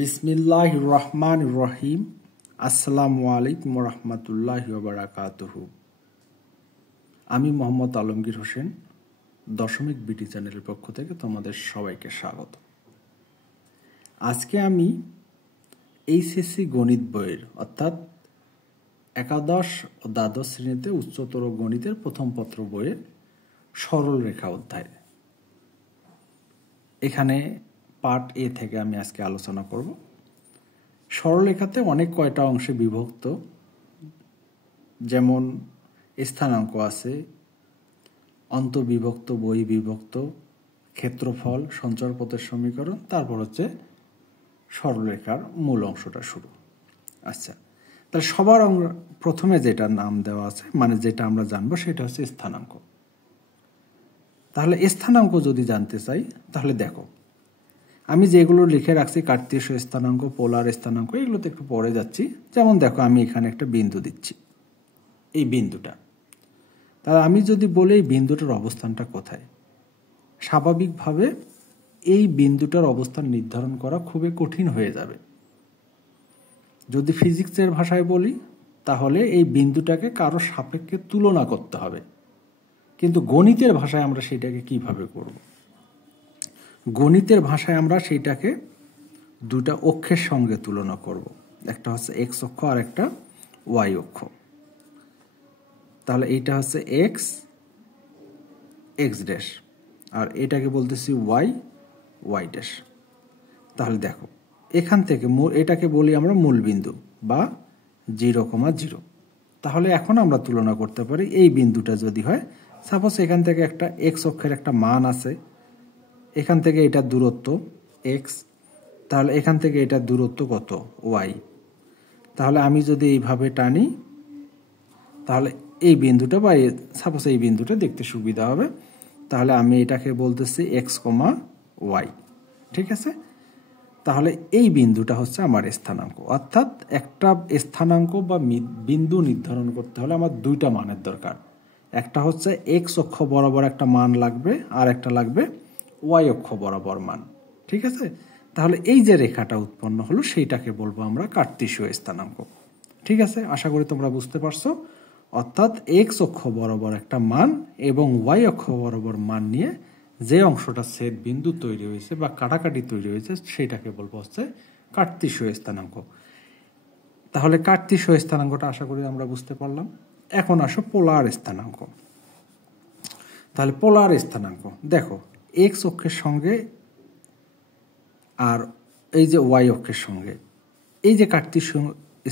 বিসমিল্লাহির রহমানির রহিম। আসসালামু আলাইকুম রহমতুল্লাহি ওয়া বারাকাতুহু। আমি মোহাম্মদ আলমগীর হোসেন, দশমিক বিটি চ্যানেলের পক্ষ থেকে তোমাদের সবাইকে স্বাগত। আজকে আমি এইচএসসি গণিত বইয়ের অর্থাৎ একাদশ ও দ্বাদশ শ্রেণীতে উচ্চতর গণিতের প্রথম পত্র বইয়ের সরল রেখা অধ্যায়, এখানে পার্ট এ থেকে আমি আজকে আলোচনা করব। সরলরেখাতে অনেক কয়টা অংশে বিভক্ত, যেমন স্থানাঙ্ক আছে, অন্তবিভক্ত, বহির্বিভক্ত, ক্ষেত্রফল, সঞ্চারপথের সমীকরণ, তারপর হচ্ছে সরলরেখার মূল অংশটা শুরু। আচ্ছা, তাহলে সবার প্রথমে যেটা নাম দেওয়া আছে, মানে যেটা আমরা জানবো, সেটা হচ্ছে স্থানাঙ্ক। তাহলে স্থানাঙ্ক যদি জানতে চাই, তাহলে দেখো আমি যেগুলো লিখে রাখছি, কার্তেশীয় স্থানাঙ্ক, পোলার স্থানাঙ্ক, এগুলোতে একটু পরে যাচ্ছি। যেমন দেখো আমি এখানে একটা বিন্দু দিচ্ছি, এই বিন্দুটা। তাহলে আমি যদি বলি এই বিন্দুটার অবস্থানটা কোথায়, স্বাভাবিকভাবে এই বিন্দুটার অবস্থান নির্ধারণ করা খুবই কঠিন হয়ে যাবে। যদি ফিজিক্সের ভাষায় বলি, তাহলে এই বিন্দুটাকে কারো সাপেক্ষে তুলনা করতে হবে। কিন্তু গণিতের ভাষায় আমরা সেটাকে কিভাবে করব? গণিতের ভাষায় আমরা সেইটাকে দুটা অক্ষের সঙ্গে তুলনা করব। একটা হচ্ছে এক্স অক্ষ আর একটা ওয়াই অক্ষ। তাহলে এইটা হচ্ছে এক্স, এক্স ড্যাশ, আর এটাকে বলতেছি ওয়াই, ওয়াই ড্যাশ। তাহলে দেখো এখান থেকে এটাকে বলি আমরা মূল বিন্দু বা 0,0। তাহলে এখন আমরা তুলনা করতে পারি এই বিন্দুটা যদি হয়, সাপোজ এখান থেকে একটা এক্স অক্ষের একটা মান আছে, এখান থেকে এটার দূরত্ব এক্স, তাহলে এখান থেকে এটার দূরত্ব কত, ওয়াই। তাহলে আমি যদি এইভাবে টানি, তাহলে এই বিন্দুটা বা সাপোজ এই বিন্দুটা দেখতে সুবিধা হবে। তাহলে আমি এটাকে বলতেছি এক্স কমা ওয়াই, ঠিক আছে? তাহলে এই বিন্দুটা হচ্ছে আমার স্থানাঙ্ক। অর্থাৎ একটা স্থানাঙ্ক বা বিন্দু নির্ধারণ করতে হলে আমার দুইটা মানের দরকার। একটা হচ্ছে এক্স অক্ষ বরাবর একটা মান লাগবে, আর একটা লাগবে ওয়াই অক্ষ বরাবর মান, ঠিক আছে? তাহলে এই যে রেখাটা উৎপন্ন হলো, সেইটাকে বলবো আমরা কার্তেশীয় স্থানাঙ্ক, ঠিক আছে? আশা করি তোমরা বুঝতে পারছো। অর্থাৎ এক্স অক্ষ বরাবর একটা মান এবং ওয়াই অক্ষ বরাবর মান নিয়ে যে অংশটা ছেদ বিন্দু তৈরি হয়েছে বা কাটাকাটি তৈরি হয়েছে, সেটাকে বলবো হচ্ছে কার্তেশীয় স্থানাঙ্ক। তাহলে কার্তেশীয় স্থানাঙ্কটা আশা করি আমরা বুঝতে পারলাম। এখন আসো পোলার স্থানাঙ্ক। তাহলে পোলার স্থানাঙ্ক দেখো, এক্স অক্ষের সঙ্গে আর এই যে ওয়াই অক্ষের সঙ্গে এই যে কার্তেশীয়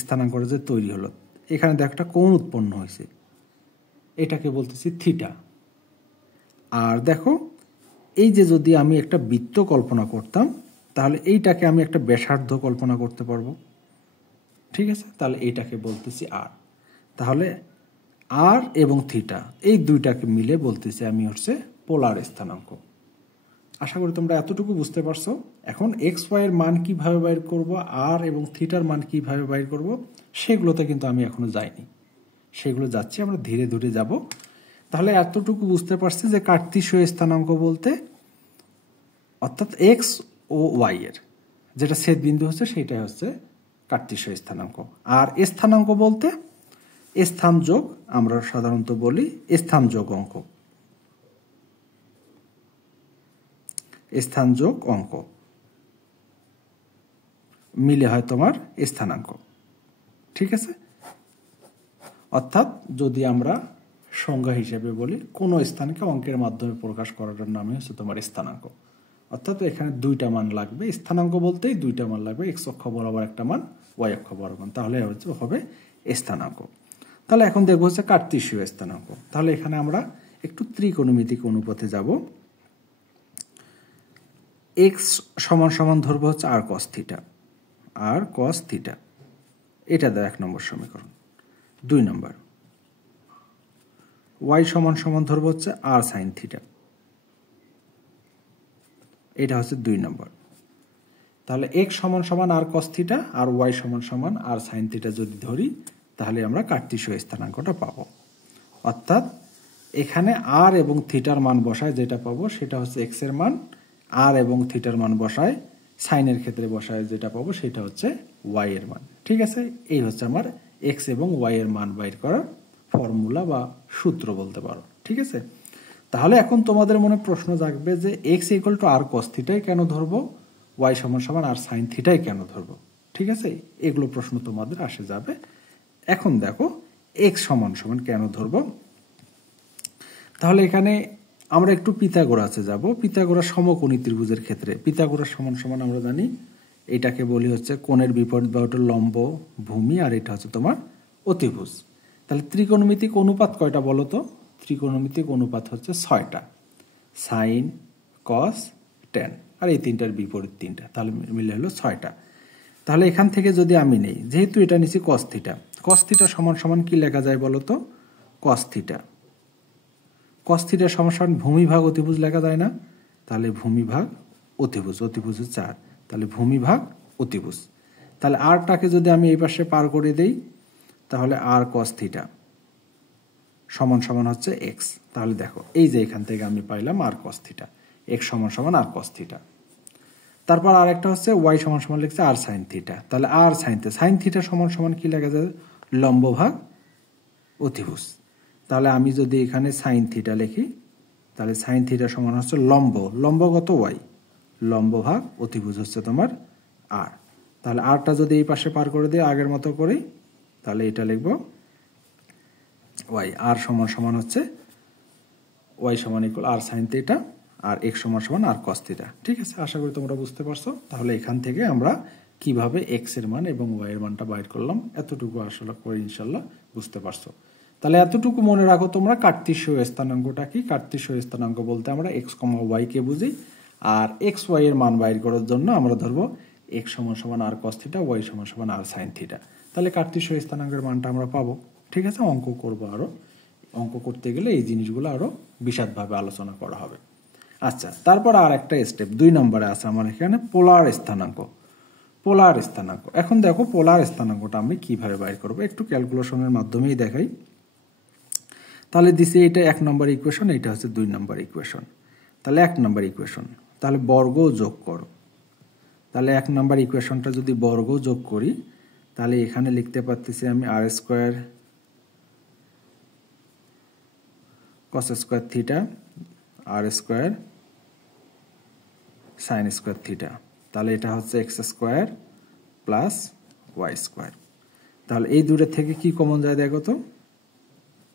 স্থানাঙ্কটা যে তৈরি হলো, এখানে দেখো একটা কোণ উৎপন্ন হয়েছে, এটাকে বলতেছি থিটা। আর দেখো এই যে যদি আমি একটা বৃত্ত কল্পনা করতাম, তাহলে এইটাকে আমি একটা ব্যাসার্ধ কল্পনা করতে পারবো, ঠিক আছে? তাহলে এইটাকে বলতেছি আর। তাহলে আর এবং থিটা এই দুইটাকে মিলে বলতেছি আমি হচ্ছে পোলার স্থানাঙ্ক। আশা করি তোমরা এতটুকু বুঝতে পারছো। এখন এক্স ওয়াই এর মান কিভাবে বাইর করব, আর এবং থিটার মান কিভাবে বাইর করব, সেগুলোতে কিন্তু আমি এখনো যাইনি, সেগুলো যাচ্ছি, আমরা ধীরে ধীরে যাব। তাহলে এতটুকু বুঝতে পারছি যে কার্তেশীয় স্থানাঙ্ক বলতে অর্থাৎ এক্স ও ওয়াই এর যেটা ছেদ বিন্দু হচ্ছে, সেটাই হচ্ছে কার্তেশীয় স্থানাঙ্ক। আর স্থানাঙ্ক বলতে স্থান যোগ, আমরা সাধারণত বলি স্থান যোগ অঙ্ক, স্থান যোগ অঙ্ক মিলে হয় তোমার স্থানাঙ্ক, ঠিক আছে? অর্থাৎ যদি আমরা সংজ্ঞা হিসেবে বলি, কোনো স্থানকে অঙ্কের মাধ্যমে প্রকাশ করার নামই হচ্ছে তোমার স্থানাঙ্ক। অর্থাৎ এখানে দুইটা মান লাগবে, স্থানাঙ্ক বলতেই দুইটা মান লাগবে, এক্স অক্ষ বরাবর একটা মান, ওয়াই অক্ষ বরাবর মান, তাহলে হবে স্থানাঙ্ক। তাহলে এখন দেখবো হচ্ছে কার্তেশীয় স্থানাঙ্ক। তাহলে এখানে আমরা একটু ত্রিকোণমিতিক অনুপাতে যাব। এক্স সমান সমান ধরবো হচ্ছে আর কস থিটা, আর কস থিটা, এটা দেয় 1 নম্বর সমীকরণ। 2 নম্বর, ওয়াই সমান সমান ধরবো হচ্ছে আর সাইন থিটা, এটা হচ্ছে 2 নম্বর। তাহলে এক্স সমান সমান আর কস থিটা আর ওয়াই সমান সমান আর সাইন থিটা যদি ধরি, তাহলে আমরা কার্তেশীয় স্থানাঙ্কটা পাবো। অর্থাৎ এখানে আর এবং থিটার মান বসায় যেটা পাবো, সেটা হচ্ছে এক্স এর মান, আর এবং থিটার মান বসায় সাইনের ক্ষেত্রে বসায় যেটা পাবো সেটা হচ্ছে ওয়াই এর মান। ঠিক আছে, এই হচ্ছে আমার এক্স এবং ওয়াই এর মান বাইর করার ফর্মুলা বা সূত্র বলতে পারো। ঠিক আছে, তাহলে এখন তোমাদের মনে প্রশ্ন জাগবে যে এক্স ইকুয়াল টু আর কস থিটাই কেন ধরবো, ওয়াই সমান সমান আর সাইন থিটাই কেন ধরবো। ঠিক আছে, এগুলো প্রশ্ন তোমাদের আসে যাবে। এখন দেখো এক্স সমান সমান কেন ধরবো, তাহলে এখানে আমরা একটু পিথাগোরাসে যাব। পিথাগোরাস সমকোণী ত্রিভুজের ক্ষেত্রে পিথাগোরাস সমান সমান আমরা জানি এটাকে বলি হচ্ছে কোণের বিপরীত বাহুটার লম্ব ভূমি, আর এটা হচ্ছে তোমার অতিভুজ। তাহলে ত্রিকোণমিতিক অনুপাত কয়টা বলো তো? ত্রিকোণমিতিক অনুপাত হচ্ছে 6টা, সাইন কস ট্যান, আর এই তিনটার বিপরীত 3টা, তাহলে মিলে হলো 6টা। তাহলে এখান থেকে যদি আমি নেই, যেহেতু এটা নিচ্ছি কস থিটা, কস থিটা সমান সমান কি লেখা যায় বলো তো? Cos theta. কস থিটা সমান সমান ভূমি ভাগ অতিভুজ লেখা যায় না? তাহলে ভূমি ভাগ অতিভুজ, অতিভুজ 4, তাহলে ভূমি ভাগ অতিভুজ। তাহলে আরটাকে যদি আমি এই পাশে পার করে দেই, তাহলে আর কস থিটা সমান সমান হচ্ছে এক্স। তাহলে দেখো এই যে এখান থেকে আমি পাইলাম আর কস থিটা, এক্স সমান সমান আর কস থিটা। তারপর আর একটা হচ্ছে ওয়াই সমান সমান লিখছে আর সাইন থিটা, তাহলে আর সাইন থিটা সমান সমান কি লেখা যায়? লম্ব ভাগ অতিভুজ। তাহলে আমি যদি এখানে সাইন থিটা লিখি, তাহলে সাইন থিটা সমান হচ্ছে লম্বগত ওয়াই, লম্ব ভাগ অতিভুজ হচ্ছে তোমার আর। তাহলে আরটা যদি এই পাশে পার করে দিই আগের মতো করে, তাহলে এটা লিখব ওয়াই, আর সমান সমান হচ্ছে ওয়াই সমান ইকুয়াল আর সাইন থিটা, আর এক্স সমান সমান আর কস থিটা। ঠিক আছে, আশা করি তোমরা বুঝতে পারছো। তাহলে এখান থেকে আমরা কিভাবে এক্স এর মান এবং ওয়াই এর মানটা বাইর করলাম, এতটুকু আসলে করে ইনশাল্লাহ বুঝতে পারছো। তাহলে এতটুকু মনে রাখো তোমরা, কার্তেশীয় স্থানাঙ্কটা কি? কার্তেশীয় স্থানাঙ্ক বলতে আমরা এক্স কমা ওয়াই কে বুঝি, আর এক্স ওয়াই এর মান বাইর করার জন্য আমরা ধরবো এক্স সমান সমান আর কস থিটা, ওয়াই সমান সমান আর সাইন থিটা। তাহলে কার্তেশীয় স্থানাঙ্কের মানটা আমরা পাবো। ঠিক আছে, অঙ্ক করবো, আরো অঙ্ক করতে গেলে এই জিনিসগুলো আরো বিশদভাবে আলোচনা করা হবে। আচ্ছা, তারপর আর একটা স্টেপ 2 নম্বরে আছে আমার এখানে পোলার স্থানাঙ্ক। পোলার স্থানাঙ্ক, এখন দেখো পোলার স্থানাঙ্কটা আমি কিভাবে বাইর করবো, একটু ক্যালকুলেশনের মাধ্যমেই দেখাই। তাহলে দিছি এটা 1 নম্বর ইকুয়েশন, এটা হচ্ছে 2 নম্বর ইকুয়েশন। তাহলে 1 নম্বর ইকুয়েশন, তাহলে বর্গ যোগ করো। তাহলে 1 নম্বর ইকুয়েশনটা যদি বর্গ যোগ করি, তাহলে এখানে লিখতে পারতেছি আমি আর স্কোয়ার কস স্কোয়ার থিটা আর স্কোয়ার সাইন স্কোয়ার থিটা। তাহলে এটা হচ্ছে x square plus y square. তাহলে এই দুটো থেকে কি কমন যায় দেখো তো?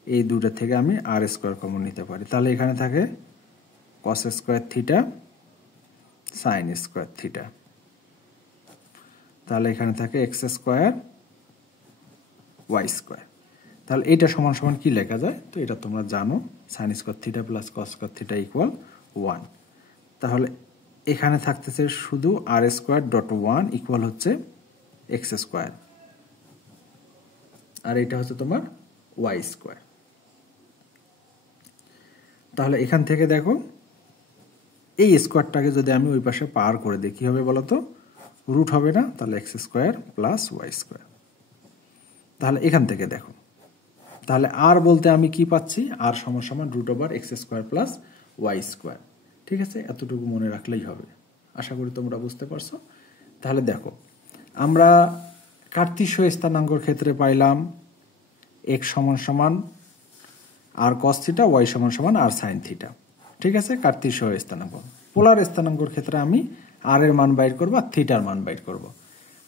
এই দুটো থেকে আমি আর স্কোয়ার কমন নিতে পারি। তাহলে এখানে থাকে কস square theta sine square theta. তাহলে এখানে থাকে এক্স স্কোয়ার ওয়াই স্কোয়ার। তাহলে এটা সমান সমান কি লেখা যায়? তো এটা তোমরা জানো, sign square theta plus cos square theta equal 1। তাহলে এখানে থাকতেছে শুধু আর স্কোয়ার ডট 1 ইকুয়াল হচ্ছে এক্স স্কোয়ার, আর এটা হচ্ছে তোমার ওয়াই স্কোয়ার। তাহলে এখান থেকে দেখো এই স্কোয়ারটাকে যদি আমি ওই পাশে পার করে দিই কি হবে বলতো? রুট হবে না? তাহলে x square plus y square. তাহলে এখান থেকে দেখো, তাহলে আর বলতে আমি কি পাচ্ছি? আর সমান সমান root over x square plus y square. ঠিক আছে, এতটুকু মনে রাখলেই হবে। আশা করি তোমরা বুঝতে পারছো। তাহলে দেখো আমরা কার্তেশীয় স্থানাঙ্কর ক্ষেত্রে পাইলাম এক্স সমান সমান আর কস থিটা, ওয়াই সমান সমান আর সাইন থিটা। ঠিক আছে, কার্তেশীয় স্থানাঙ্ক। পোলার স্থানাঙ্কর ক্ষেত্রে আমি আর এর মান বাইর করবো আর থিটার মান বাইর করবো।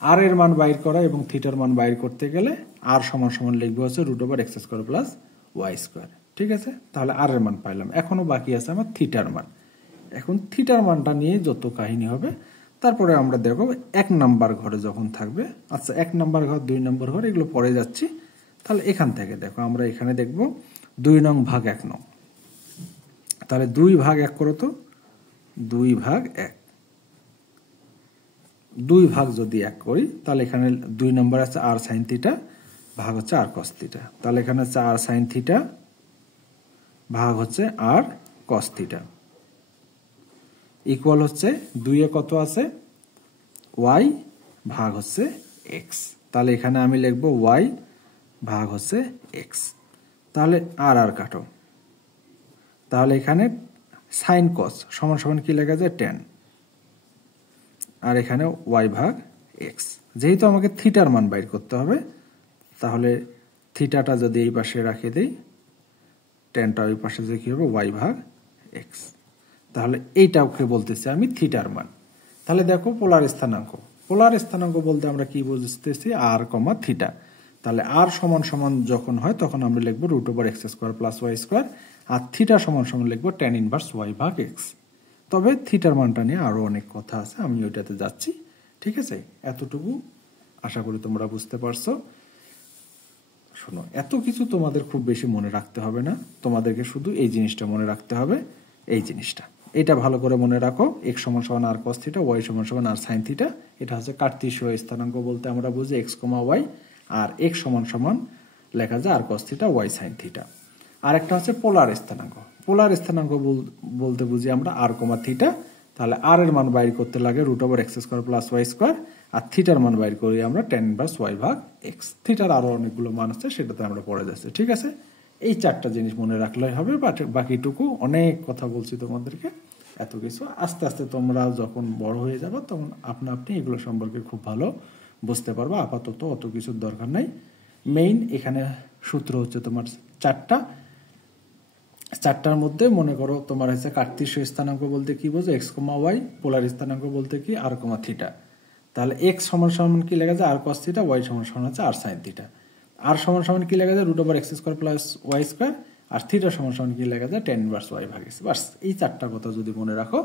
আর এর মান বাইর করা এবং থিটার মান বাইর করতে গেলে আর সমান সমান লিখবো হচ্ছে root over x square plus y square. ঠিক আছে, তাহলে আর এর মান পাইলাম। এখনো বাকি আছে আমার থিটার মান। এখন থিটার মানটা নিয়ে যত কাহিনী হবে, তারপরে আমরা দেখো 1 নাম্বার ঘরে যখন থাকবে। আচ্ছা, 1 নাম্বার ঘর 2 নম্বর ঘর এগুলো পরে যাচ্ছি। তাহলে এখান থেকে দেখো আমরা এখানে দেখবো 2 নং ভাগ 1 নং। তাহলে 2 ভাগ 1 করো তো, 2 ভাগ 1, 2 ভাগ যদি 1 করি তাহলে এখানে 2 নম্বর আছে আর সাইন থিটা ভাগ হচ্ছে আর কস থিটা। তাহলে এখানে হচ্ছে আর সাইন থিটা ভাগ হচ্ছে আর কস থিটা ইকুয়াল হচ্ছে 2 এ কত আছে? ওয়াই ভাগ হচ্ছে এক্স। তাহলে এখানে আমি লিখবো ওয়াই ভাগ হচ্ছে এক্স। তাহলে আর আর কাটো। তাহলে এখানে সাইন কস সমান সমান কি লেখা যায়? 10। আর এখানে ওয়াই ভাগ এক্স। যেহেতু আমাকে থিটার মান বাইর করতে হবে, তাহলে থিটাটা যদি এই পাশে রাখে দেই, টেনটা ওই পাশে যে কী হবে ওয়াই ভাগ এক্স। তাহলে এইটাকে বলতেছি আমি থিটার মান। তাহলে দেখো পোলার স্থানাঙ্ক, পোলার স্থানাঙ্ক বলতে আমরা কি বুঝতেছি, আর কমা থিটা। তাহলে আর সমান সমান যখন হয় তখন আমরা লিখবো root over x square plus y square, আর থিটা সমান সমান লিখবো ট্যান ইনভার্স ওয়াই ভাগ এক্স। তবে থিটার মানটা নিয়ে আরও অনেক কথা আছে, আমি ওইটাতে যাচ্ছি। ঠিক আছে, এতটুকু আশা করি তোমরা বুঝতে পারছো। শোনো, এত কিছু তোমাদের খুব বেশি মনে রাখতে হবে না, তোমাদেরকে শুধু এই জিনিসটা মনে রাখতে হবে, এই জিনিসটা। এটা ভালো করে মনে রাখো, এক্স সমান সমান আর কস থিটা, ওয়াই সমান সমান আর সাইন থিটা। এটা হচ্ছে কার্তেশীয় স্থানাঙ্ক বলতে আমরা বুঝি এক্স কমা ওয়াই, আর এক্স সমান সমান লেখা যায় আর cos theta y sine theta. আর একটা হচ্ছে পোলার স্থানাঙ্ক, পোলার স্থানাঙ্ক বলতে বুঝি আমরা আর কমা থিটা। তাহলে আর এর মান বাইর করতে লাগে root over x square plus y square, আর থিটার মান বাইর করি আমরা ট্যান ইনভার্স ওয়াই ভাগ এক্স। থিটার আরও অনেকগুলো মান আছে, সেটাতে আমরা পড়ে যাচ্ছি। ঠিক আছে, এই চারটা জিনিস মনে রাখলেই হবে, বাকিটুকু অনেক কথা বলছি তোমাদেরকে, এত কিছু আস্তে আস্তে তোমরা যখন বড় হয়ে যাবে তখন আপনি এগুলো সম্পর্কে খুব ভালো বুঝতে পারবে। আপাতত অত কিছুর দরকার নাই। মেইন এখানে সূত্র হচ্ছে তোমার চারটার মধ্যে মনে করো তোমার হচ্ছে কার্তেশীয় স্থানাঙ্ক বলতে কি বোঝো, এক্স কমা ওয়াই, পোলার স্থানাঙ্ক বলতে কি আর কমা থিটা। তাহলে এক্স সমান সমান কি লেখা যায় আর কস থিটা, ওয়াই সমান সমান হচ্ছে আর সাইন থিটা। আর সমান সমান কি লেখা যায় root over x square plus y square, আর থিটা সমান সমান কি লেখা যায় ট্যান ইনভার্স ওয়াই ভাগ এক্স। বাস, এই চারটা কথা যদি মনে রাখো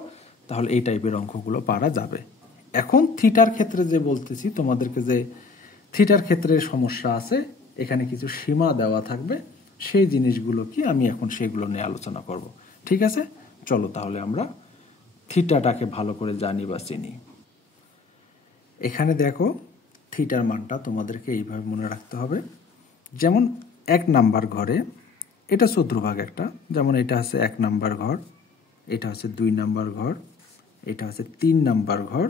তাহলে এই টাইপের অঙ্কগুলো পারা যাবে। এখন থিটার ক্ষেত্রে যে বলতেছি তোমাদেরকে, যে থিটার ক্ষেত্রে সমস্যা আছে, এখানে কিছু সীমা দেওয়া থাকবে, সেই জিনিসগুলো কি আমি এখন সেগুলো নিয়ে আলোচনা করব। ঠিক আছে, চলো তাহলে আমরা থিটাটাকে ভালো করে জানি বা চিনি। এখানে দেখো থিটার মানটা তোমাদেরকে এইভাবে মনে রাখতে হবে। যেমন 1 নাম্বার ঘরে এটা চতুর্ভাগ একটা, যেমন এটা হচ্ছে 1 নাম্বার ঘর, এটা হচ্ছে 2 নাম্বার ঘর, এটা হচ্ছে 3 নাম্বার ঘর,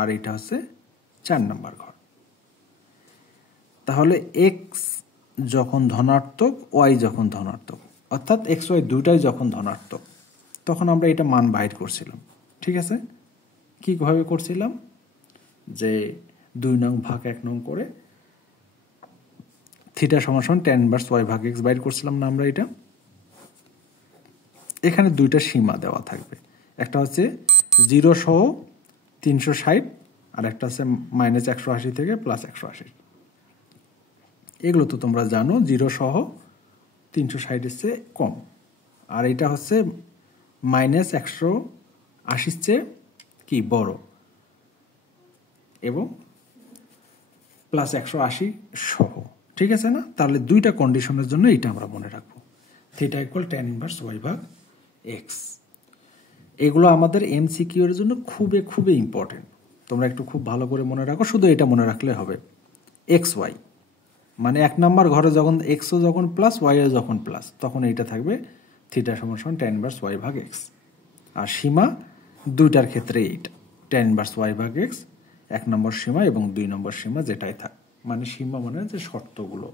আর এটা হচ্ছে 4 নাম্বার ঘর। তাহলে এক্স যখন ধনাত্মক, ওয়াই যখন ধনাত্মক, অর্থাৎ এক্স ওয়াই দুইটাই যখন ধনাত্মক, তখন আমরা এটা মান বাইর করছিলাম। ঠিক আছে, কীভাবে করছিলাম, যে 2 নং ভাগ 1 নং করে থিটা সমান সমান ট্যান ইনভার্স ওয়াই ভাগ এক্স বাইর করছিলাম না আমরা। এটা এখানে দুইটা সীমা দেওয়া থাকবে, একটা হচ্ছে 0 সহ 360, আর একটা হচ্ছে -180 থেকে +180। এগুলো তো তোমরা জানো, 0 সহ 360 চেয়ে কম, আর এটা হচ্ছে -180 চেয়ে কি বড়, এবং +180 সহ। ঠিক আছে না? তাহলে দুইটা কন্ডিশনের জন্য এটা আমরা মনে রাখবো, theta equal tan inverse y ভাগ এক্স। এগুলো আমাদের এমসিকিউ এর জন্য খুবই খুবই ইম্পর্টেন্ট, তোমরা একটু খুব ভালো করে মনে রাখো। শুধু এটা মনে রাখলে হবে, এক্স ওয়াই মানে 1 নাম্বার ঘরে যখন এক্সও যখন প্লাস ওয়াইও যখন প্লাস, তখন এইটা থাকবে থিটা সমান সমান ট্যান ইনভার্স ওয়াই ভাগ এক্স। আর সীমা দুইটার ক্ষেত্রে এইটা ট্যান ইনভার্স ওয়াই ভাগ এক্স, 1 নম্বর সীমা এবং 2 নম্বর সীমা যেটাই থাক, মানে সীমা মানে যে শর্তগুলো,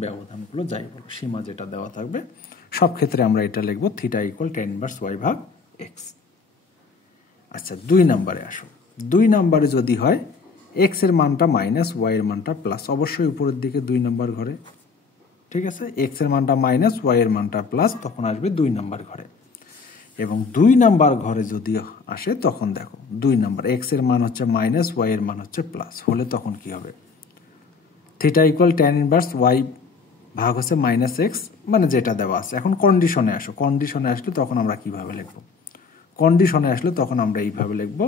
ব্যবধানগুলো যাই বলো, সীমা যেটা দেওয়া থাকবে সব ক্ষেত্রে আমরা এটা লিখবো theta equal tan inverse y ভাগ এক্স। আচ্ছা, 2 নম্বরে আসো। 2 নম্বরে যদি হয় এক্স এর মানটা মাইনাস, ওয়াই এর মানটা প্লাস, অবশ্যই উপরের দিকে 2 নম্বর ঘরে। ঠিক আছে, এক্স এর মানটা মাইনাস, ওয়াই এর মানটা প্লাস, তখন আসবে 2 নম্বর ঘরে। এবং 2 নাম্বার ঘরে যদি আসে তখন দেখো 2 নাম্বার এক্স এর মান হচ্ছে মাইনাস, ওয়াই এর মান হচ্ছে প্লাস হলে তখন কি হবে, theta equal tan inverse y ভাগ হচ্ছে মাইনাস এক্স, মানে যেটা দেওয়া আছে। এখন কন্ডিশনে আসো, কন্ডিশনে আসলে তখন আমরা কিভাবে লিখবো, কন্ডিশনে আসলে তখন আমরা এইভাবে লিখবো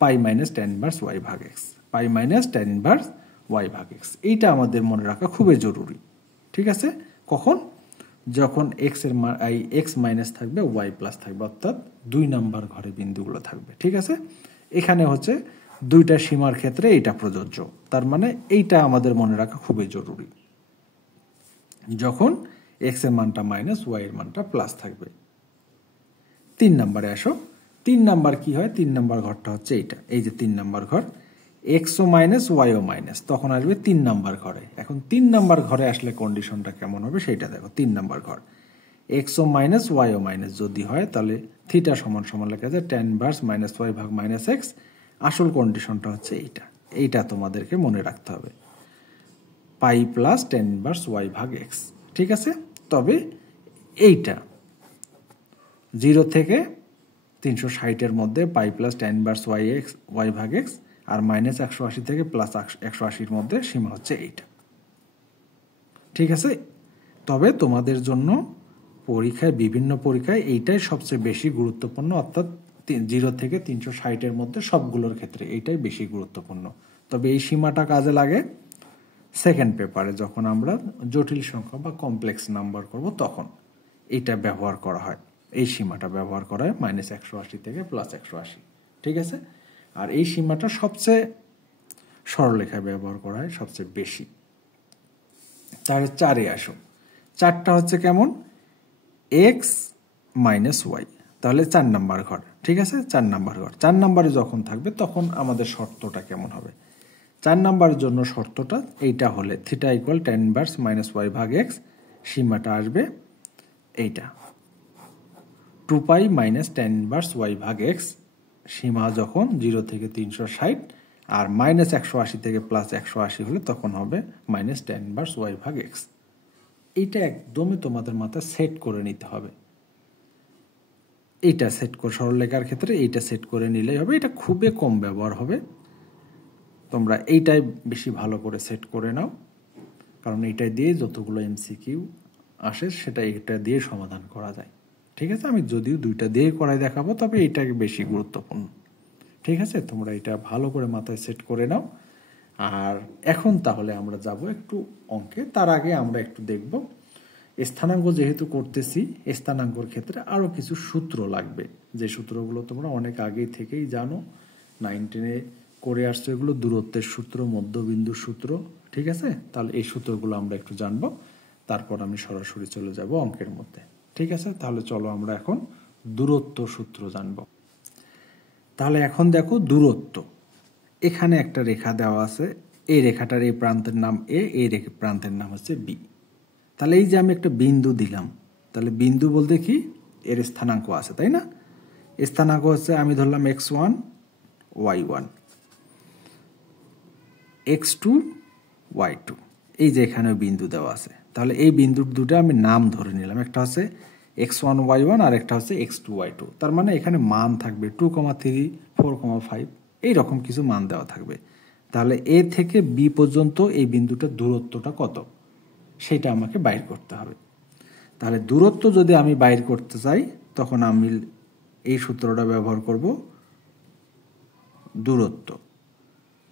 পাই মাইনাস ট্যান ইনভার্স ওয়াই ভাগ এক্স, পাই মাইনাস ট্যান ইনভার্স ওয়াই ভাগ এক্স। এইটা আমাদের মনে রাখা খুবই জরুরি। ঠিক আছে, কখন, যখন এক্স মাইনাস থাকবে, ওয়াই প্লাস থাকবে, অর্থাৎ 2 নাম্বার ঘরে বিন্দুগুলো থাকবে। ঠিক আছে, এখানে হচ্ছে দুইটা সীমার ক্ষেত্রে এটা প্রযোজ্য, তার মানে এইটা আমাদের মনে রাখা খুবই জরুরি, যখন এক্স এর মানটা মাইনাস, ওয়াই এর মানটা প্লাস থাকবে। 3 নম্বরে আসো। 3 নাম্বার কি হয়, 3 নাম্বার ঘরটা হচ্ছে এইটা, এই যে 3 নাম্বার ঘর, এক্সও মাইনাস, ওয়াইও মাইনাস, তখন আসবে 3 নাম্বার ঘরে। এখন 3 নাম্বার ঘরে আসলে কন্ডিশনটা কেমন হবে সেইটা দেখো। 3 নাম্বার ঘর এক্সও মাইনাস, ওয়াইও মাইনাস যদি হয়, তাহলে থিটা সমান সমান লেখা যায় tan ইনভার্স -y ভাগ -x। আসল কন্ডিশনটা হচ্ছে এইটা তোমাদেরকে মনে রাখতে হবে, পাই প্লাস tan ইনভার্স y ভাগ x। ঠিক আছে, তবে এইটা 0 থেকে 360-এর মধ্যে পাই প্লাস tan ইনভার্স y ভাগ x আর -180 থেকে প্লাস 180-র মধ্যে সীমা হচ্ছে এইটা। ঠিক আছে, তবে তোমাদের জন্য পরীক্ষায়, বিভিন্ন পরীক্ষায় এইটাই সবচেয়ে বেশি গুরুত্বপূর্ণ, অর্থাৎ 0 থেকে 360-এর মধ্যে সবগুলোর ক্ষেত্রে এইটাই বেশি গুরুত্বপূর্ণ। তবে এই সীমাটা কাজে লাগে সেকেন্ড পেপারে, যখন আমরা জটিল সংখ্যা বা কমপ্লেক্স নাম্বার করব তখন এইটা ব্যবহার করা হয়, এই সীমাটা ব্যবহার করা হয় -180 থেকে +180। ঠিক আছে, আর এই সীমাটা সবচেয়ে সরলরেখায় ব্যবহার করা হয় সবচেয়ে বেশি। তাহলে 4-এ আসো। 4টা হচ্ছে কেমন, x - y, তাহলে 4 নাম্বার ঘর। ঠিক আছে, 4 নাম্বার ঘর। 4 নাম্বারে যখন থাকবে তখন আমাদের শর্তটা কেমন হবে? 4 নাম্বারের জন্য শর্তটা এইটা হলে theta equal tan inverse -y ভাগ x, সীমাটা আসবে এইটা 2π মাইনাস tan ইনভার্স y ভাগ x, সীমা যখন 0 থেকে 360 আর -180 থেকে +180 হলে তখন হবে -tan ইনভার্স y ভাগ x। এইটা একদমই তোমাদের মাথায় সেট করে নিতে হবে। এইটা সেট করে, সরলরেখার ক্ষেত্রে এইটা সেট করে নিলেই হবে। এটা খুবই কম ব্যবহার হবে, তোমরা এইটাই বেশি ভালো করে সেট করে নাও, কারণ এইটা দিয়ে যতগুলো এমসিকিউ আসে সেটা এটা দিয়ে সমাধান করা যায়। ঠিক আছে, আমি যদিও 2টা দিয়ে করাই দেখাবো, তবে এইটাকে বেশি গুরুত্বপূর্ণ। ঠিক আছে, তোমরা এটা ভালো করে মাথায় সেট করে নাও। আর এখন তাহলে আমরা যাব একটু অঙ্কে। তার আগে আমরা একটু দেখব স্থানাঙ্ক যেহেতু করতেছি, স্থানাঙ্কর ক্ষেত্রে আরও কিছু সূত্র লাগবে, যে সূত্রগুলো তোমরা অনেক আগে থেকেই জানো, 9-10-এ করে আসছো। এগুলো দূরত্বের সূত্র, মধ্যবিন্দুর সূত্র। ঠিক আছে, তাহলে এই সূত্রগুলো আমরা একটু জানবো, তারপর আমি সরাসরি চলে যাব অঙ্কের মধ্যে। ঠিক আছে, তাহলে চলো আমরা এখন দূরত্ব সূত্র জানব। তাহলে এখন দেখো দূরত্ব, এখানে একটা রেখা দেওয়া আছে, এই রেখাটার এই প্রান্তের নাম এ, এই প্রান্তের নাম হচ্ছে বি। তাহলে এই যে আমি একটা বিন্দু দিলাম, তাহলে বিন্দু বলতে কি, এর স্থানাঙ্ক আছে, তাই না? স্থানাঙ্ক হচ্ছে, আমি ধরলাম x1 y1 x2 y2, এই যে এখানে বিন্দু দেওয়া আছে। তাহলে এই বিন্দুর দুটো আমি নাম ধরে নিলাম, একটা হচ্ছে x1 y1 আর একটা হচ্ছে x2 y2। তার মানে এখানে মান থাকবে 2,3 4,5 এইরকম কিছু মান দেওয়া থাকবে। তাহলে এ থেকে বি পর্যন্ত এই বিন্দুটার দূরত্বটা কত, সেটা আমাকে বাইর করতে হবে। তাহলে দূরত্ব যদি আমি বাইর করতে চাই, তখন আমি এই সূত্রটা ব্যবহার করব, দূরত্ব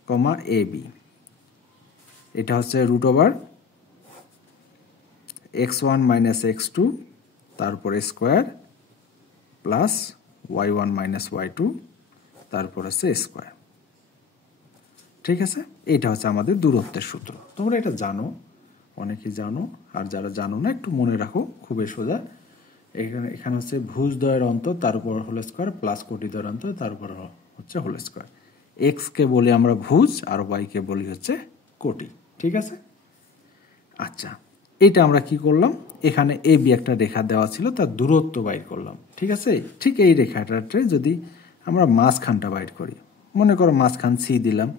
কমা এ বি, এটা হচ্ছে √x1 - x2 তারপরে স্কোয়ার প্লাস y1 - y2 তারপর হচ্ছে স্কোয়ার। ঠিক আছে, এটা হচ্ছে আমাদের দূরত্বের সূত্র। তোমরা এটা জানো, অনেকেই জানো, আর যারা জানো না একটু মনে রাখো, খুবই সোজা। এখানে হচ্ছে ভুজদ্বয়ের অন্তর, তার উপর হোল স্কোয়ার, প্লাস কোটিদ্বয়ের অন্তর, তার উপর হচ্ছে হোল স্কোয়ার। এক্সকে বলি আমরা ভুজ, আর ওয়াইকে বলি হচ্ছে কোটি। ঠিক আছে, আচ্ছা, এটা আমরা কি করলাম, এখানে এ বি একটা রেখা দেওয়া ছিল, তার দূরত্ব বাইর করলাম। ঠিক আছে, ঠিক এই রেখাটাতে যদি আমরা মাঝখানটা বাইর করি, মনে করো মাঝখান সি দিলাম,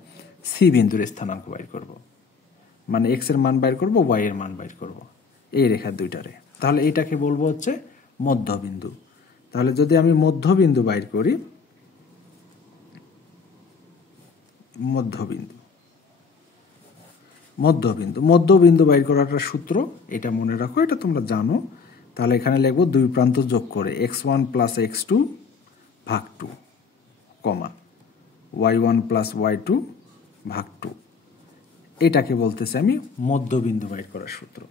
সি বিন্দুর স্থানাঙ্ক বাইর করব, মানে এক্স এর মান বাইর করব, ওয়াই এর মান বাইর করব এই রেখার দুইটারে। তাহলে এটাকে বলবো হচ্ছে মধ্যবিন্দু। তাহলে যদি আমি মধ্যবিন্দু বাইর করি, মধ্যবিন্দু বাইর করার একটা সূত্র, এটা মনে রাখো, এটা তোমরা জানো। তাহলে এখানে লিখবো দুই প্রান্ত যোগ করে x1 + x2 ভাগ 2 কমা y1 + y2 ভাগ 2, এটাকে বলতেছে আমি মধ্যবিন্দু বাইর করার সূত্র।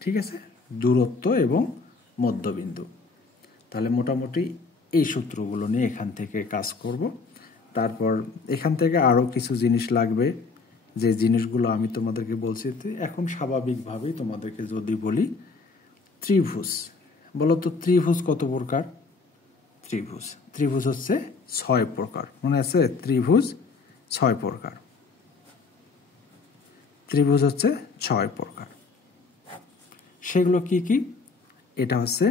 ঠিক আছে, দূরত্ব এবং মধ্যবিন্দু। তাহলে মোটামুটি এই সূত্রগুলো নিয়ে এখান থেকে কাজ করব। তারপর এখান থেকে আরও কিছু জিনিস লাগবে, যে জিনিসগুলো আমি তোমাদেরকে বলছি। এখন স্বাভাবিকভাবেই তোমাদেরকে যদি বলি ত্রিভুজ, বলো তো ত্রিভুজ কত প্রকার? ত্রিভুজ হচ্ছে 6 প্রকার, মনে আছে? ত্রিভুজ 6 প্রকার। ত্রিভুজ হচ্ছে 6 প্রকার। সেগুলো কি কি? এটা হচ্ছে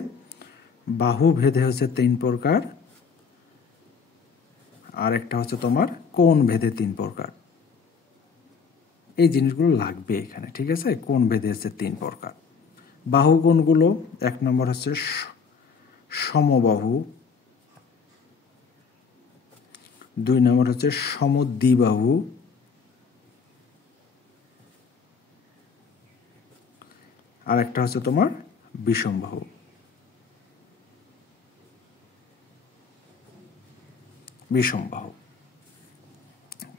বাহু ভেদে হচ্ছে 3 প্রকার, আর একটা হচ্ছে তোমার কোণ ভেদে 3 প্রকার। এই জিনিসগুলো লাগবে এখানে, ঠিক আছে? কোণ ভেদে হচ্ছে 3 প্রকার। বাহু কোণগুলো 1 নম্বর হচ্ছে সমবাহু, 2 নম্বর হচ্ছে সমদ্বিবাহু, আর একটা হচ্ছে তোমার বিষমবাহু। বিষমবাহু।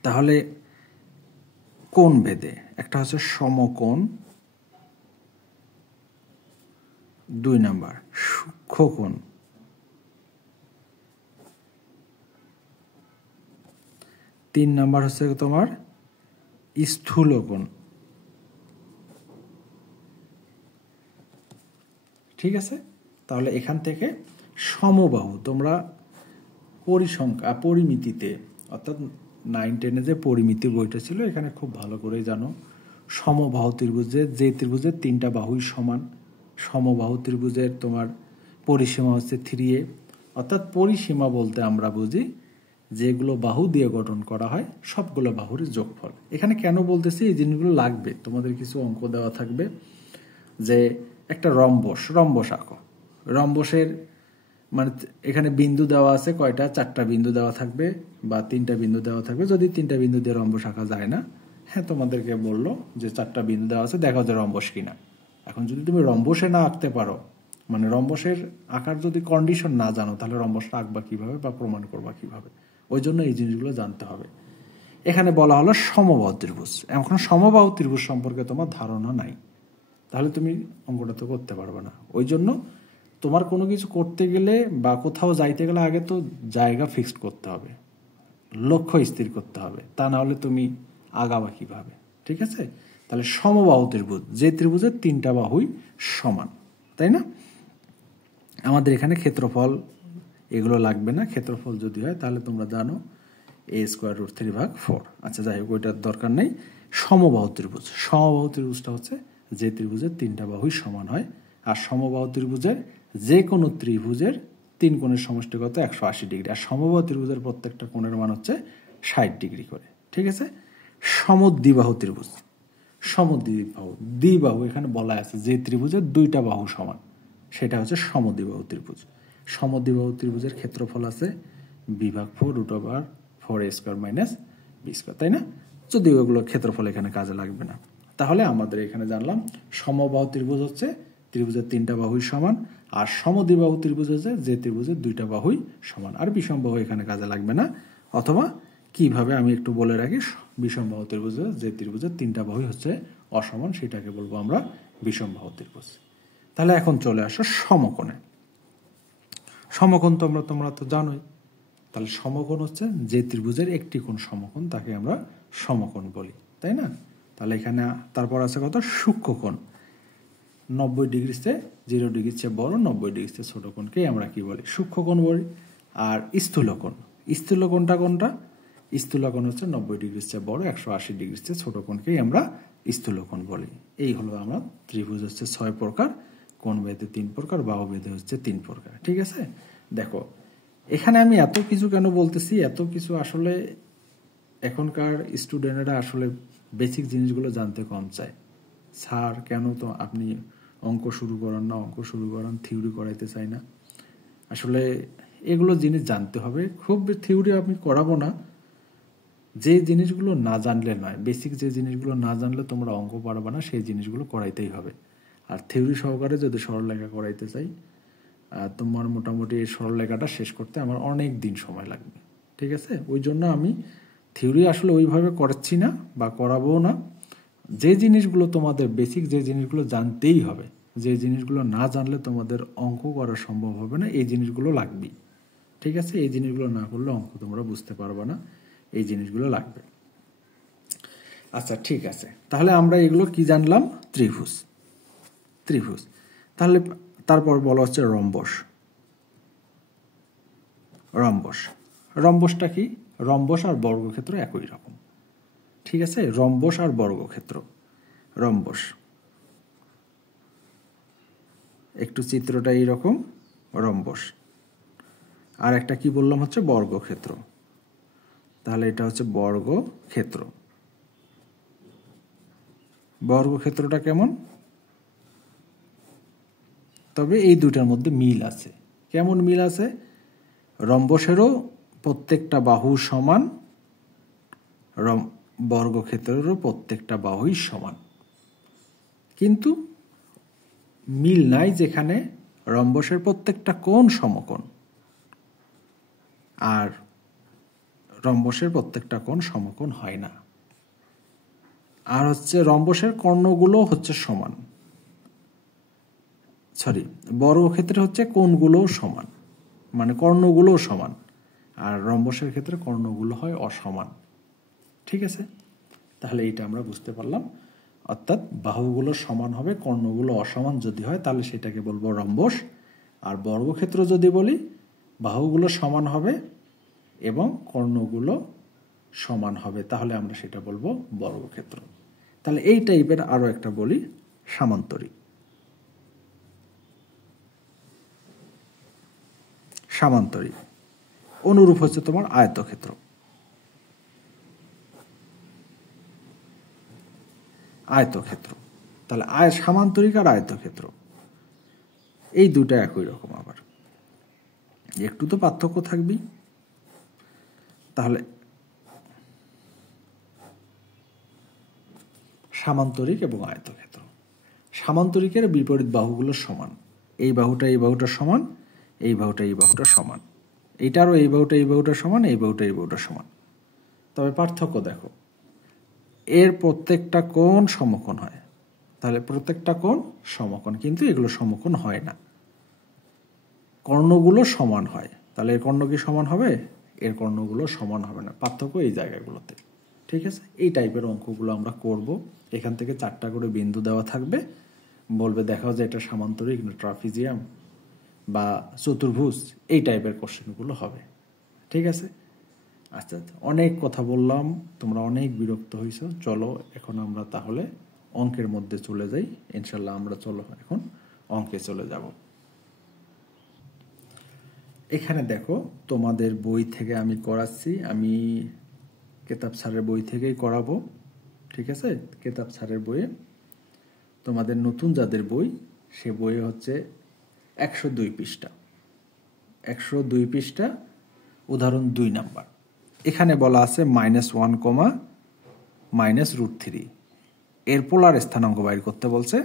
তাহলে কোণ ভেদে একটা হচ্ছে সমকোণ, 2 নাম্বার সূক্ষ্মকোণ, 3 নাম্বার হচ্ছে তোমার স্থূলকোণ। ঠিক আছে? তাহলে এখান থেকে সমবাহু তোমরা পরিমিতিতে, অর্থাৎ 9-10 যে পরিমিতি বইটা ছিল এখানে খুব ভালো করে জানো, সমবাহু ত্রিভুজের যে ত্রিভুজের 3টা বাহুই সমান, সমবাহু ত্রিভুজের তোমার পরিসীমা হচ্ছে 3a, অর্থাৎ পরিসীমা বলতে আমরা বুঝি যেগুলো বাহু দিয়ে গঠন করা হয় সবগুলো বাহুর যোগফল। এখানে কেন বলতেছি, এই জিনিসগুলো লাগবে, তোমাদের কিছু অঙ্ক দেওয়া থাকবে যে একটা রম্বস আঁকো, রম্বসের মানে এখানে বিন্দু দেওয়া আছে কয়টা, 4টা বিন্দু দেওয়া থাকবে বা 3টা বিন্দু দেওয়া থাকবে। যদি 3টা বিন্দু দিয়ে রম্বস আঁকা যায় না, হ্যাঁ তোমাদেরকে বললো যে 4টা বিন্দু দেওয়া আছে, দেখো যে রম্বস কিনা। এখন যদি তুমি রম্বসে না আঁকতে পারো, মানে রম্বসের আঁকার যদি কন্ডিশন না জানো, তাহলে রম্বসটা আঁকবা কিভাবে বা প্রমাণ করবা কিভাবে? ওই জন্য এই জিনিসগুলো জানতে হবে। এখানে বলা হলো সমবাহু ত্রিভুজ। এখন সমবাহু ত্রিভুজ সম্পর্কে তোমার ধারণা নাই, তাহলে তুমি অঙ্কটা তো করতে পারবে না। ওই জন্য তোমার কোনো কিছু করতে গেলে বা কোথাও যাইতে গেলে আগে তো জায়গা ফিক্সড করতে হবে, লক্ষ্য স্থির করতে হবে, তা না হলে তুমি আগাবা কিভাবে? ঠিক আছে? তাহলে সমবাহু ত্রিভুজ, যে ত্রিভুজের 3টা বাহুই সমান, তাই না? আমাদের এখানে ক্ষেত্রফল এগুলো লাগবে না, ক্ষেত্রফল যদি হয় তাহলে তোমরা জানো a²√3/4। আচ্ছা যাই হোক, ওইটার দরকার নেই। সমবাহু ত্রিভুজ, সমবাহু ত্রিভুজটা হচ্ছে যে ত্রিভুজের 3টা বাহুই সমান হয়, আর সমবাহু ত্রিভুজের যে কোনো ত্রিভুজের 3 কোণের সমষ্টিগত 180 ডিগ্রি, আর সমবাহু ত্রিভুজের প্রত্যেকটা কোণের মান হচ্ছে 60 ডিগ্রি করে। ঠিক আছে? সমদ্বিবাহু ত্রিভুজ, দ্বিবাহু এখানে বলা আছে যে ত্রিভুজের 2টা বাহু সমান, সেটা হচ্ছে সমদ্বিবাহু ত্রিভুজ। সমদ্বিবাহু ত্রিভুজের ক্ষেত্রফল আছে b/4√4a² - b², তাই না? যদিও ওগুলো ক্ষেত্রফল এখানে কাজে লাগবে না। তাহলে আমাদের এখানে জানলাম সমবাহু ত্রিভুজ হচ্ছে ত্রিভুজের 3টা বাহুই সমান, আর সমদ্বিবাহু ত্রিভুজ হচ্ছে যে ত্রিভুজের 2টা বাহুই সমান, আর বিষমবাহু এখানে কাজে লাগবে না। অথবা কিভাবে আমি একটু বলে রাখি, বিষমবাহু ত্রিভুজ যে ত্রিভুজের 3টা বাহুই হচ্ছে অসমান, সেটাকে বলবো আমরা বিষমবাহু ত্রিভুজ। তাহলে এখন চলে আসো সমকোণে। সমকোণ তোমরা তো জানোই। তাহলে সমকোণ হচ্ছে যে ত্রিভুজের একটি কোণ সমকোণ, তাকে আমরা সমকোণ বলি, তাই না? তাহলে এখানে তারপর আছে কত, সূক্ষ্মকোণ। 90 ডিগ্রির চেয়ে 0 ডিগ্রির চেয়ে বড়, 90 ডিগ্রির চেয়ে ছোট কোণকে আমরা কি বলি, সূক্ষ্মকোণ বলি। আর স্থূলকোণ, স্থূলকোণটা কোনটা? স্থূলকোণ হচ্ছে 90 ডিগ্রির চেয়ে বড়, 180 ডিগ্রির চেয়ে ছোট কোণকেই আমরা স্থূলকোণ বলি। এই হলো আমরা ত্রিভুজ হচ্ছে 6 প্রকার, কোণ ভেদে 3 প্রকার, বাহু ভেদে হচ্ছে 3 প্রকার। ঠিক আছে? দেখো এখানে আমি এত কিছু কেন বলতেছি, এত কিছু আসলে এখনকার স্টুডেন্টরা আসলে বেসিক জিনিসগুলো জানতে কম চায়। স্যার কেন তো আপনি অঙ্ক শুরু করান না, অঙ্ক শুরু করান, থিওরি করাইতে চাই না। আসলে এগুলো জিনিস জানতে হবে, খুব থিওরি আমি করাবো না। যে জিনিসগুলো না জানলে নয়, বেসিক যে জিনিসগুলো না জানলে তোমরা অঙ্ক পারবে না, সেই জিনিসগুলো করাইতেই হবে। আর থিওরি সহকারে যদি সরলরেখা করাইতে চাই, তোমার মোটামুটি সরলরেখাটা শেষ করতে আমার অনেক দিন সময় লাগবে। ঠিক আছে? ওই জন্য আমি থিওরি আসলে ওইভাবে করাচ্ছি না বা করাবো না। যে জিনিসগুলো তোমাদের বেসিক, যে জিনিসগুলো জানতেই হবে, যে জিনিসগুলো না জানলে তোমাদের অঙ্ক করা সম্ভব হবে না, এই জিনিসগুলো লাগবেই। ঠিক আছে? এই জিনিসগুলো না করলে অঙ্ক তোমরা বুঝতে পারবে না, এই জিনিসগুলো লাগবে। আচ্ছা ঠিক আছে, তাহলে আমরা এগুলো কি জানলাম? ত্রিভুজ। ত্রিভুজ তাহলে তারপর বলা হচ্ছে রম্বস। রম্বস, রম্বসটা কি? রম্বস আর বর্গক্ষেত্র একই রকম। ঠিক আছে? রম্বস আর বর্গক্ষেত্র। রম্বস একটু চিত্রটা এইরকম, রম্বস। আর একটা কি বললাম হচ্ছে বর্গক্ষেত্র। তাহলে এটা হচ্ছে বর্গক্ষেত্র। বর্গক্ষেত্রটা কেমন? তবে এই দুটার মধ্যে মিল আছে। কেমন মিল আছে? রম্বসেরও প্রত্যেকটা বাহু সমান, বর্গক্ষেত্রেরও প্রত্যেকটা বাহুই সমান, কিন্তু মিল নাই যেখানে রম্বসের প্রত্যেকটা কোণ সমকোণ আর রম্বসের প্রত্যেকটা কোণ সমকোণ হয় না। আর হচ্ছে রম্বসের কর্ণগুলো হচ্ছে সমান, বর্গক্ষেত্রে হচ্ছে কোণগুলোও সমান, মানে কর্ণগুলোও সমান, আর রম্বসের ক্ষেত্রে কর্ণগুলো হয় অসমান। ঠিক আছে? তাহলে এইটা আমরা বুঝতে পারলাম। অর্থাৎ বাহুগুলো সমান হবে, কর্ণগুলো অসমান যদি হয় তাহলে সেটাকে বলবো রম্বস। আর বর্গক্ষেত্র যদি বলি, বাহুগুলো সমান হবে এবং কর্ণগুলো সমান হবে, তাহলে আমরা সেটা বলবো বর্গক্ষেত্র। তাহলে এই টাইপের আরো একটা বলি সামান্তরিক। সামান্তরিক অনুরূপ হচ্ছে তোমার আয়তক্ষেত্র। আয়তক্ষেত্র, তাহলে সামান্তরিক আর আয়তক্ষেত্র এই দুটা একই রকম, আবার একটু তো পার্থক্য থাকবেই। তাহলে সামান্তরিক এবং আয়তক্ষেত্র। সামান্তরিকের বিপরীত বাহুগুলো সমান, এই বাহুটা এই বাহুটা সমান, এই বাহুটা এই বাহুটা সমান, এইটারও এই বাহুটা এই বাহুটা সমান, এই বাহুটা এই বাহুটা সমান। তবে পার্থক্য দেখো, এর প্রত্যেকটা কোণ সমকোণ হয়। তাহলে প্রত্যেকটা কোণ সমকোণ, কিন্তু এগুলো সমকোণ হয় না। কর্ণগুলো সমান হয়, তাহলে এর কর্ণ কি সমান হবে? এর কর্ণগুলো সমান হবে না। পার্থক্য এই জায়গাগুলোতে। ঠিক আছে? এই টাইপের অঙ্কগুলো আমরা করব। এখান থেকে 4টা করে বিন্দু দেওয়া থাকবে, বলবে দেখাও যে এটা সামান্তরিক না ট্রাপিজিয়াম বা চতুর্ভুজ, এই টাইপের কোশ্চেনগুলো হবে। ঠিক আছে? আচ্ছা, অনেক কথা বললাম, তোমরা অনেক বিরক্ত হয়েছো। চলো এখন আমরা তাহলে অঙ্কের মধ্যে চলে যাই। ইনশাল্লাহ আমরা চলো এখন অঙ্কে চলে যাব। এখানে দেখো, তোমাদের বই থেকে আমি করাচ্ছি, আমি কেতাব স্যারের বই থেকেই করাবো। ঠিক আছে? কেতাব স্যারের বইয়ে তোমাদের নতুন যাদের বই, সে বইয়ে হচ্ছে 102 পৃষ্ঠা। 102 পৃষ্ঠা, উদাহরণ 2 নাম্বার। এখানে বলা আছে -1, -√3 এর পোলার স্থানাঙ্ক বাইর করতে বলছে।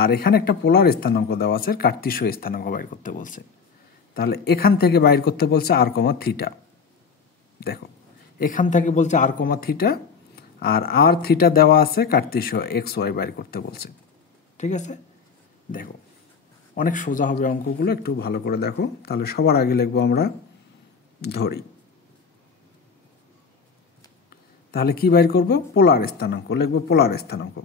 আর এখানে একটা পোলার স্থানাঙ্ক দেওয়া আছে, কার্তেশীয় স্থানাঙ্ক বাইর করতে বলছে। তাহলে এখান থেকে বাইর করতে বলছে r, থিটা। দেখো, এখান থেকে বলছে r, থিটা, আর r থিটা দেওয়া আছে, কার্তেশীয় xy বাইর করতে বলছে। ঠিক আছে? দেখো, অনেক সোজা হবে অঙ্কগুলো, একটু ভালো করে দেখো। তাহলে সবার আগে লিখবো আমরা ধরি। তাহলে কি বাইর করব? পোলার স্থানাঙ্ক লিখবো, পোলার স্থানাঙ্ক।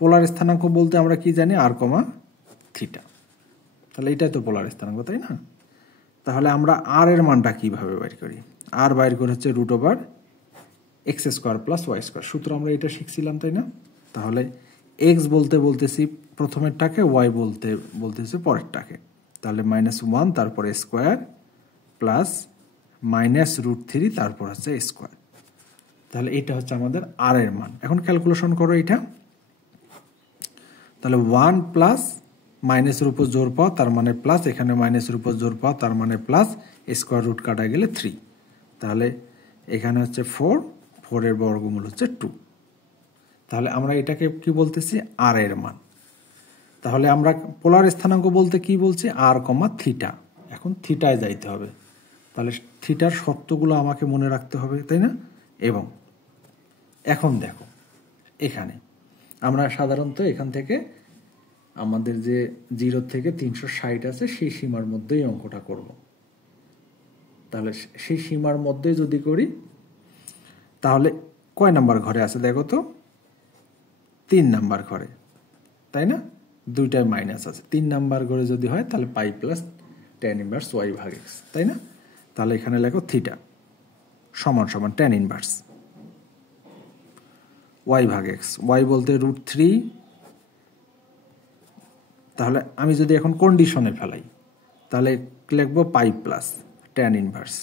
পোলার স্থানাঙ্ক বলতে আমরা কি জানি? r, theta. তাহলে এটাই তো পোলার স্থানাঙ্ক, তাই না? তাহলে আমরা r এর মানটা কিভাবে বাইর করি? r বাইর করে হচ্ছে √x² + y²। সূত্র আমরা এটা শিখছিলাম, তাই না? তাহলে x বলতে বলতেছি প্রথমেরটাকে, y বলতে বলতেছি পরেরটাকে। তাহলে -1 তারপরে স্কোয়ার প্লাস -√3 তারপর হচ্ছে স্কোয়ার। তাহলে এটা হচ্ছে আমাদের r এর মান। এখন ক্যালকুলেশন করো এটা। তাহলে 1 প্লাস মাইনাসের উপর জোর পাওয়া, তার মানে প্লাস, এখানে মাইনাসের উপর জোর পাওয়া, তার মানে প্লাস, স্কোয়ার রুট কাটা গেলে 3। তাহলে এখানে হচ্ছে 4 এর বর্গমূল হচ্ছে 2। তাহলে আমরা এটাকে কি বলতেছি? r এর মান। তাহলে আমরা পোলার স্থানাঙ্ক বলতে কি বলছি? r, theta. এখন থিটায় যাইতে হবে। তাহলে থিটার শর্তগুলো আমাকে মনে রাখতে হবে, তাই না? এবং এখন দেখো, এখানে আমরা সাধারণত এখান থেকে আমাদের যে 0 থেকে 360 আছে, সেই সীমার মধ্যেই অঙ্কটা করব। তাহলে সেই সীমার মধ্যে যদি করি, তাহলে কয় নাম্বার ঘরে আছে দেখো তো? 3 নাম্বার ঘরে, তাই না? দুইটাই মাইনাস আছে। 3 নাম্বার ঘরে যদি হয় তাহলে পাই প্লাস tan ইনভার্স y/x, তাই না? তাহলে এখানে লেখো থিটা সমান সমান tan ইনভার্স ওয়াই ভাগ এক্স, ওয়াই বলতে √3। তাহলে আমি যদি এখন কন্ডিশনে ফেলাই তাহলে লিখব pi plus tan inverse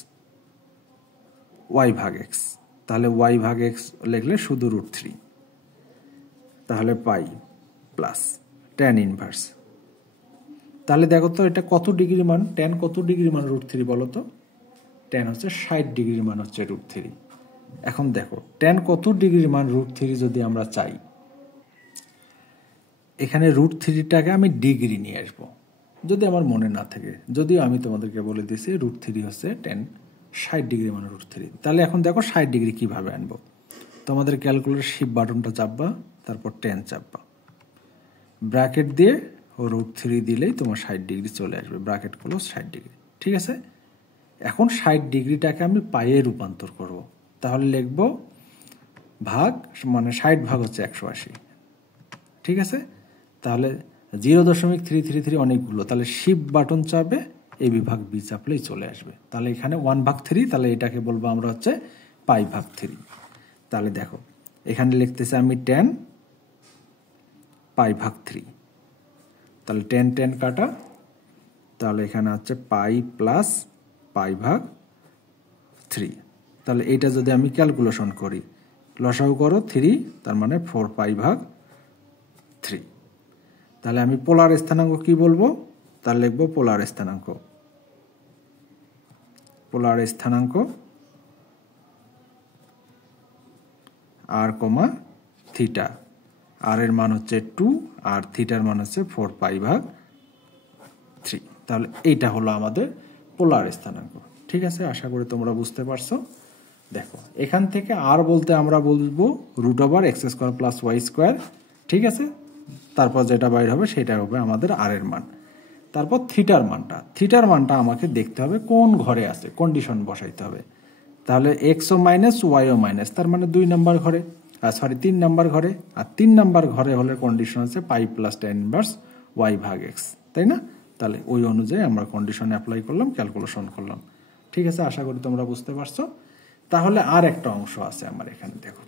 y ভাগ এক্স। তাহলে ওয়াই ভাগ এক্স লিখলে শুধু √3, তাহলে পাই প্লাস ট্যান ইনভার্স। তাহলে দেখো তো এটা কত ডিগ্রি মান, ট্যান কত ডিগ্রি মান √3 বলো তো? ট্যান হচ্ছে 60 ডিগ্রি মান হচ্ছে √3। এখন দেখো ট্যান কত ডিগ্রি মান √3 যদি আমরা চাই, এখানে √3টাকে আমি ডিগ্রি নিয়ে আসবো যদি আমার মনে না থাকে, যদিও আমি তোমাদেরকে বলে দিয়েছি √3 হচ্ছে ট্যান 60 ডিগ্রি মানে √3। তাহলে এখন দেখো 60 ডিগ্রি কিভাবে আনবো। তোমাদের ক্যালকুলেটর শিফট বাটনটা চাপবা, তারপর ট্যান চাপবা, ব্র্যাকেট দিয়ে √3 দিলেই তোমার 60 ডিগ্রি চলে আসবে, ব্র্যাকেট ক্লোজ 60 ডিগ্রি। ঠিক আছে, এখন 60 ডিগ্রিটাকে আমি পাইয়ে রূপান্তর করব। তাহলে লিখব ভাগ, মানে 60 ভাগ হচ্ছে 180। ঠিক আছে, তাহলে 0.333 অনেকগুলো, তাহলে শিফট বাটন চাপে এ বিভাগ বি চাপলেই চলে আসবে। তাহলে এখানে 1/3, তাহলে এটাকে বলবো আমরা হচ্ছে পাই ভাগ 3। তাহলে দেখো এখানে লিখতেছে আমি ট্যান পাই ভাগ 3, তাহলে ট্যান কাটা, তাহলে এখানে হচ্ছে পাই প্লাস পাই ভাগ 3। তাহলে এইটা যদি আমি ক্যালকুলেশন করি, লসাগু করো 3, তার মানে 4 পাই ভাগ 3। তাহলে আমি পোলার স্থানাঙ্ক কি বলবো, তাহলে লিখবো পোলার স্থানাঙ্ক, পোলার স্থানাঙ্ক আর কমা থিটা, আর এর মান হচ্ছে 2 আর থিটার মান হচ্ছে 4 পাই ভাগ 3। তাহলে এইটা হলো আমাদের পোলার স্থানাঙ্ক। ঠিক আছে, আশা করি তোমরা বুঝতে পারছো। দেখো এখান থেকে আর বলতে আমরা বলবো √x² প্লাস y²। ঠিক আছে, তারপর যেটা বাইর হবে সেটা হবে আমাদের আর এর মান। তারপর থিটার মানটা আমাকে দেখতে হবে কোন ঘরে আছে, কন্ডিশন বসাইতে হবে। তাহলে এক্সও মাইনাস ওয়াইও মাইনাস, তার মানে 2 নম্বর ঘরে, 3 নম্বর ঘরে। আর 3 নম্বর ঘরে হলে কন্ডিশন হচ্ছে pi plus tan inverse y ভাগ এক্স, তাই না? তাহলে ওই অনুযায়ী আমরা কন্ডিশন অ্যাপ্লাই করলাম, ক্যালকুলেশন করলাম। ঠিক আছে, আশা করি তোমরা বুঝতে পারছো। তাহলে আর একটা অংশ আছে আমার এখানে, দেখো।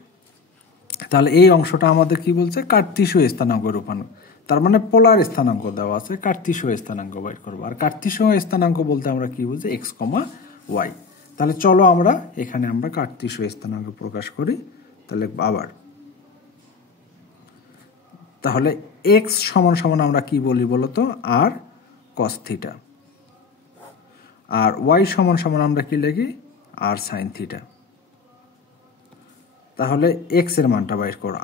তাহলে এই অংশটা আমাদের কি বলছে, কার্তেশীয় স্থানাঙ্ক রূপান্তর, তার মানে পোলার স্থানাঙ্ক দেওয়া আছে, কার্তেশীয় স্থানাঙ্ক বের করবো। আর কার্তেশীয় স্থানাঙ্ক বলতে আমরা কি বুঝি, x, y। তাহলে চলো আমরা এখানে আমরা কার্তেশীয় স্থানাঙ্ক প্রকাশ করি। তাহলে আবার তাহলে x সমান সমান আমরা কি বলি বলতো, আর cos থিটা, আর y সমান সমান আমরা কি লিখি, আর sin থিটা। তাহলে x এর মানটা বাইর করো,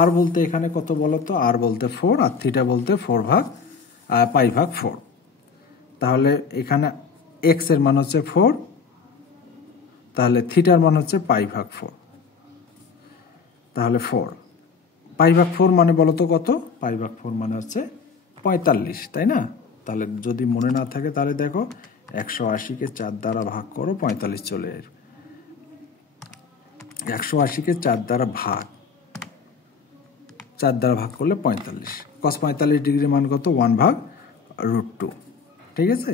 আর বলতে এখানে কত বলতো, আর বলতে 4 আর থিটা বলতে 4 ভাগ পাই ভাগ 4। তাহলে এখানে x এর মান হচ্ছে 4, তাহলে থিটার মান হচ্ছে পাই ভাগ 4। তাহলে 4 পাই ভাগ 4 মানে বলতো কত, পাই ভাগ 4 মানে হচ্ছে 45, তাই না? তাহলে যদি মনে না থাকে তাহলে দেখো 180কে 4 দ্বারা ভাগ করো, 45 চলে আসবে। 180কে 4 দ্বারা ভাগ করলে 45। cos 45 ডিগ্রি মান কত, 1 ভাগ √2। ঠিক আছে,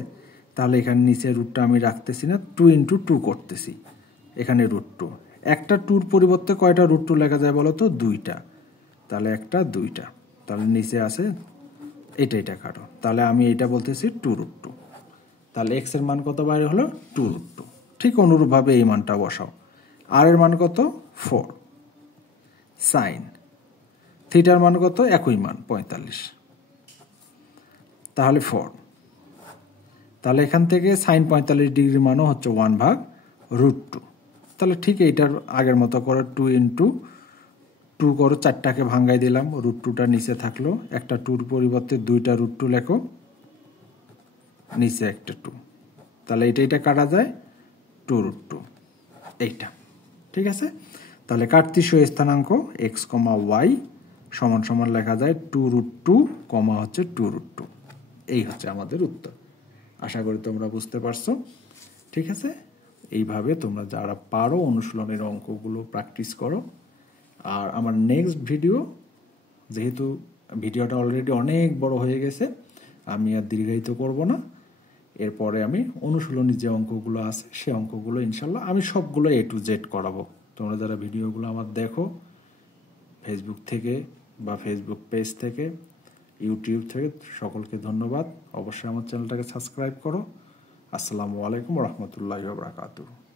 তাহলে এখানে নিচে রুটটা আমি রাখতেছি না, 2 × 2 করতেছি, এখানে √2। একটা 2-র পরিবর্তে কয়টা √2 লেখা যায় বলো তো, 2টা। তাহলে একটা 2টা, তাহলে নিচে আছে এটা কাটো, তাহলে আমি এটা বলতেছি 2√2। তাহলে x এর মান কত বাইরে হলো, 2√2। ঠিক অনুরূপভাবে এই মানটা বসাও। আর এর মান কত, 4। সাইন থিটার মান কত, একই মান 45, তাহলে 4। তাহলে এখান থেকে সাইন 45 ডিগ্রি মানও হচ্ছে 1 ভাগ √2। তাহলে ঠিক এইটার আগের মতো করে 2 × 2 করো, 4টাকে ভাঙ্গাই দিলাম, √2টা নিচে থাকলো, একটা 2-র পরিবর্তে 2টা √2 লেখো, নিচে একটা 2। তাহলে এটা কাটা যায়, 2√2 এইটা। ঠিক আছে, তাহলে কার্তেশীয় স্থানাঙ্ক x, y সমান সমান লেখা যায় 2√2, হচ্ছে 2√2। এই হচ্ছে আমাদের উত্তর। আশা করি তোমরা বুঝতে পারছো। ঠিক আছে, এইভাবে তোমরা যারা পারো অনুশীলনের অঙ্কগুলো প্র্যাকটিস করো। আর আমার নেক্সট ভিডিও, যেহেতু ভিডিওটা অলরেডি অনেক বড় হয়ে গেছে, আমি আর দীর্ঘায়িত করব না। এরপরে আমি অনুশীলনী যে অঙ্কগুলো আছে সে অঙ্কগুলো ইনশাল্লাহ আমি সবগুলো A to Z করাবো। তোমরা যারা ভিডিওগুলো আমার দেখো ফেসবুক থেকে বা ফেসবুক পেজ থেকে, ইউটিউব থেকে সকলকে ধন্যবাদ। অবশ্যই আমার চ্যানেলটাকে সাবস্ক্রাইব করো। আসসালামু আলাইকুম ওয়া রাহমাতুল্লাহি ওয়া বারাকাতুহু।